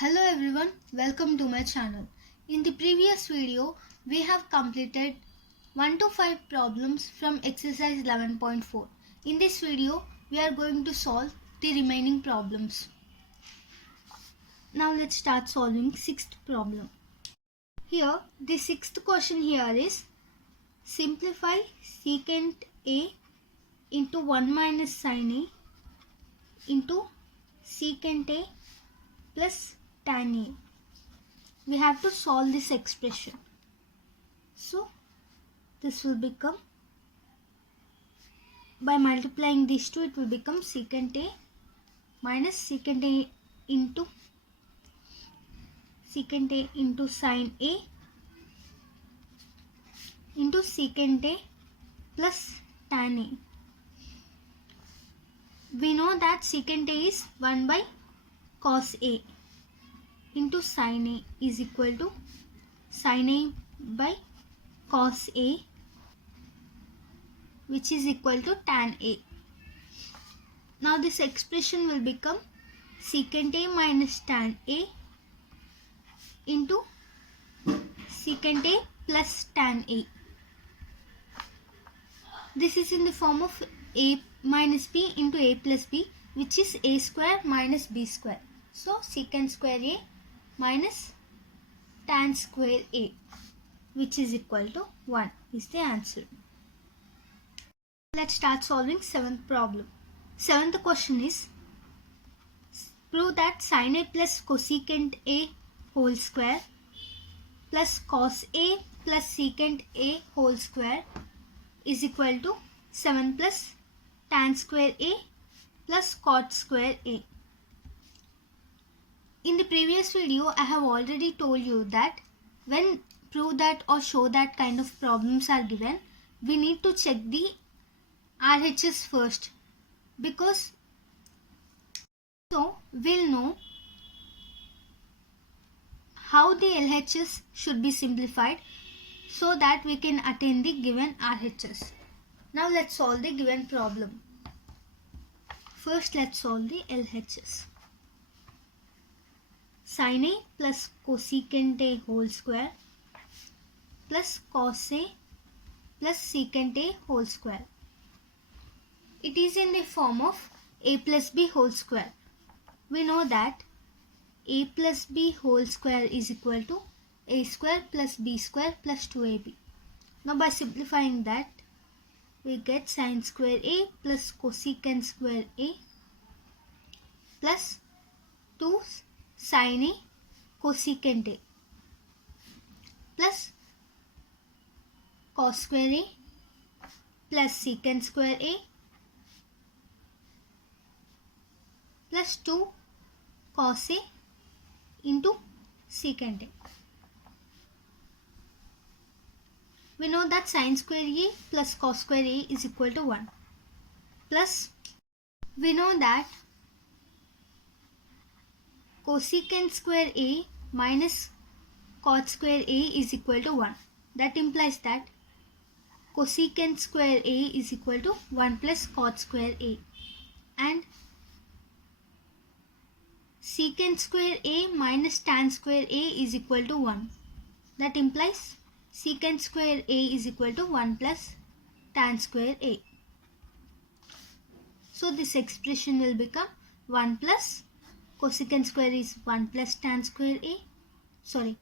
Hello everyone, welcome to my channel. In the previous video, we have completed 1 to 5 problems from exercise 11.4. In this video, we are going to solve the remaining problems. Now let's start solving 6th problem. Here, the 6th question here is simplify secant A into 1 minus sin A into secant A plus tan A. We have to solve this expression. So this will become, by multiplying these two, it will become secant A minus secant A into sin A into secant A plus tan A. We know that secant A is 1 by cos A into sin A is equal to sin A by cos A, which is equal to tan A. Now this expression will become secant A minus tan A into secant A plus tan A. This is in the form of A minus B into A plus B, which is A square minus B square. So secant square A minus tan square A, which is equal to 1 is the answer. Let's start solving 7th problem. 7th question is prove that sin A plus cosecant A whole square plus cos A plus secant A whole square is equal to 7 plus tan square A plus cot square A. In the previous video, I have already told you that when prove that or show that kind of problems are given, we need to check the RHS first, because so we'll know how the LHS should be simplified so that we can attain the given RHS. Now let's solve the given problem. First let's solve the LHS. Sin A plus cosecant A whole square plus cos A plus secant A whole square. It is in the form of A plus B whole square. We know that A plus B whole square is equal to A square plus B square plus 2AB. Now by simplifying that, we get sin square A plus cosecant square A plus 2 sin A cosecant A plus cos square A plus secant square A plus 2 cos A into secant A. We know that sin square A plus cos square A is equal to 1. Plus we know that cosecant square A minus cot square A is equal to 1. That implies that cosecant square A is equal to 1 plus cot square A, and secant square A minus tan square A is equal to 1. That implies secant square A is equal to 1 plus tan square A. So this expression will become 1 plus cosecant square is 1 plus tan square A,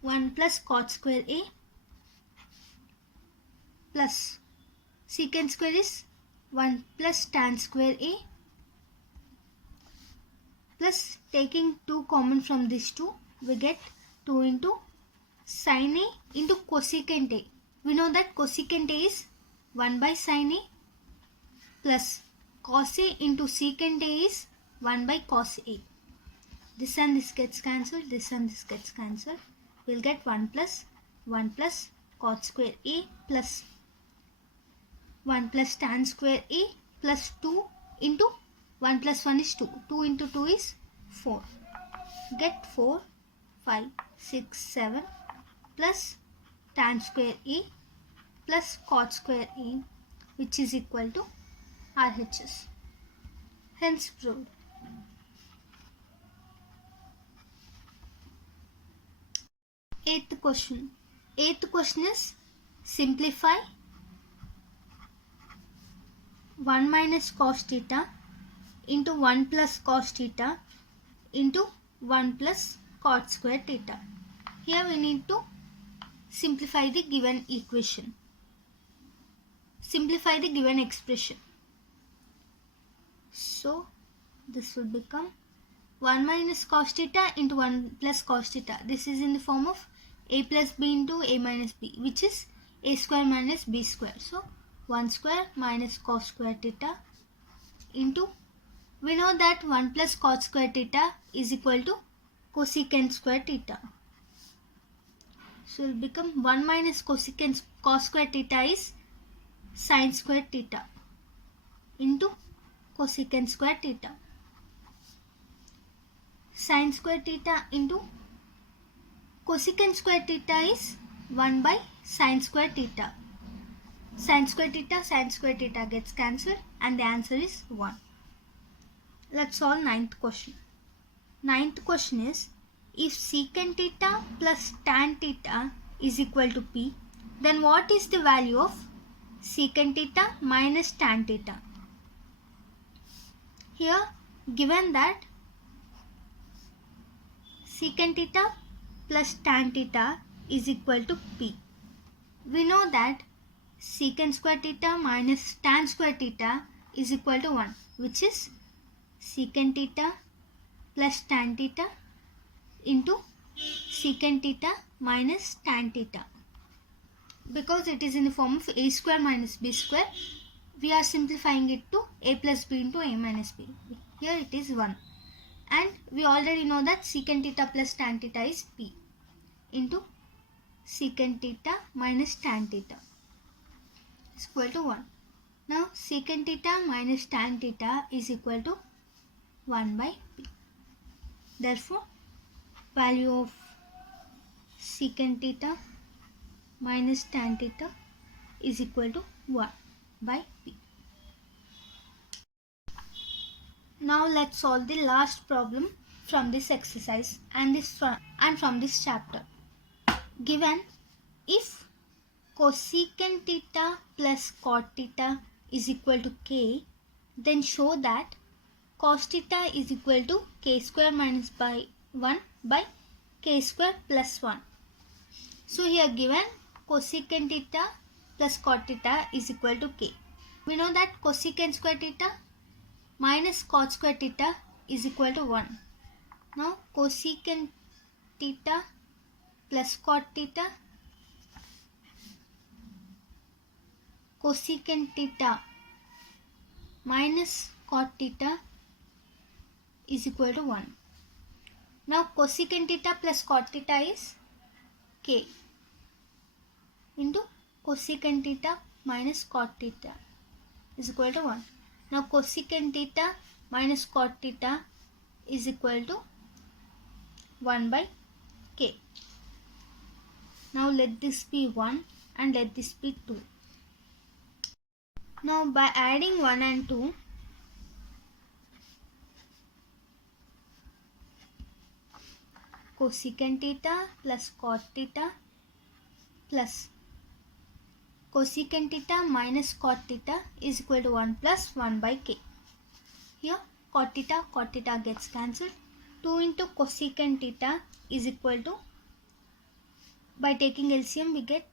1 plus cot square A plus secant square is 1 plus tan square A plus taking 2 common from these two, we get 2 into sin A into cosecant A. We know that cosecant A is 1 by sin A plus cos A into secant A is 1 by cos A. This and this gets cancelled, this and this gets cancelled. We'll get 1 plus cot square A plus 1 plus tan square A plus 2 into 1 plus 1 is 2. 2 into 2 is 4. Get 4, 5, 6, 7 plus tan square A plus cot square A, which is equal to RHS. Hence proved. Eighth question. Eighth question is simplify 1 minus cos theta into 1 plus cos theta into 1 plus cot square theta. Here we need to simplify the given equation. Simplify the given expression. So this will become 1 minus cos theta into 1 plus cos theta. This is in the form of a plus b into a minus b, which is a square minus b square. So 1 square minus cos square theta into, we know that 1 plus cot square theta is equal to cosecant square theta. So it will become 1 minus cosecant cos square theta is sin square theta into cosecant square theta. Sin square theta into cosecant square theta is 1 by sin square theta. Sin square theta gets cancelled and the answer is 1. Let's solve ninth question. Ninth question is, if secant theta plus tan theta is equal to P, then what is the value of secant theta minus tan theta? Here given that secant theta plus tan theta is equal to P. We know that secant square theta minus tan square theta is equal to 1, which is secant theta plus tan theta into secant theta minus tan theta. Because it is in the form of a square minus b square, we are simplifying it to a plus b into a minus b. Here it is 1. And we already know that secant theta plus tan theta is P into secant theta minus tan theta is equal to 1. Now secant theta minus tan theta is equal to 1 by P. Therefore, value of secant theta minus tan theta is equal to 1 by P. Now let's solve the last problem from this exercise and from this chapter. Given, if cosecant theta plus cot theta is equal to k, then show that cos theta is equal to k square minus by 1 by k square plus 1. So here given cosecant theta plus cot theta is equal to k. We know that cosecant square theta minus cot square theta is equal to 1. Now cosecant theta plus cot theta, cosecant theta minus cot theta is equal to 1. Now cosecant theta plus cot theta is k into cosecant theta minus cot theta is equal to 1. Now cosecant theta minus cot theta is equal to 1 by k. Now let this be 1 and let this be 2. Now by adding 1 and 2, cosecant theta plus cot theta plus cosecant theta minus cot theta is equal to 1 plus 1 by k. Here cot theta gets cancelled. 2 into cosecant theta is equal to, by taking LCM we get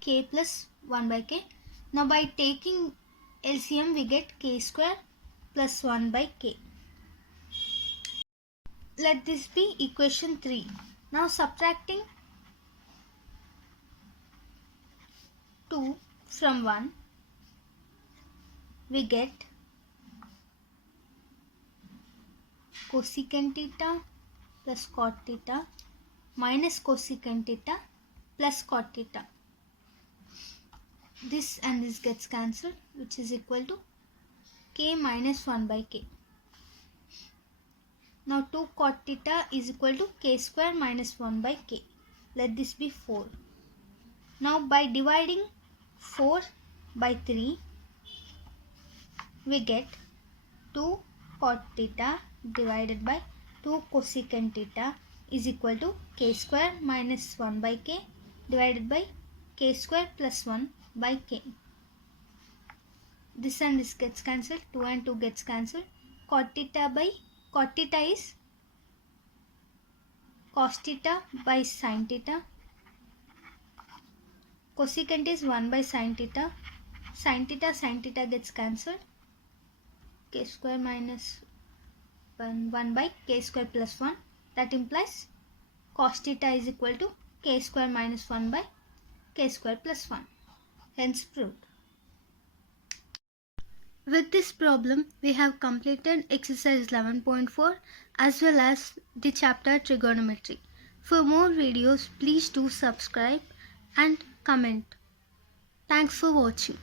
k plus 1 by k. Now by taking LCM we get k square plus 1 by k. Let this be equation 3. Now subtracting 2 from 1, we get cosecant theta plus cot theta minus cosecant theta plus cot theta. This and this gets cancelled, which is equal to k minus 1 by k. Now 2 cot theta is equal to k square minus 1 by k. Let this be 4. Now by dividing 4 by 3, we get 2 cot theta divided by 2 cosecant theta is equal to k square minus 1 by k divided by k square plus 1 by k. This and this gets cancelled, 2 and 2 gets cancelled. Cot theta is cos theta by sin theta. Cosecant is 1 by sin theta. Sin theta gets cancelled. K square minus 1 by k square plus 1. That implies cos theta is equal to k square minus 1 by k square plus 1. Hence proved. With this problem, we have completed exercise 11.4 as well as the chapter trigonometry. For more videos, please do subscribe and comment. Thanks for watching.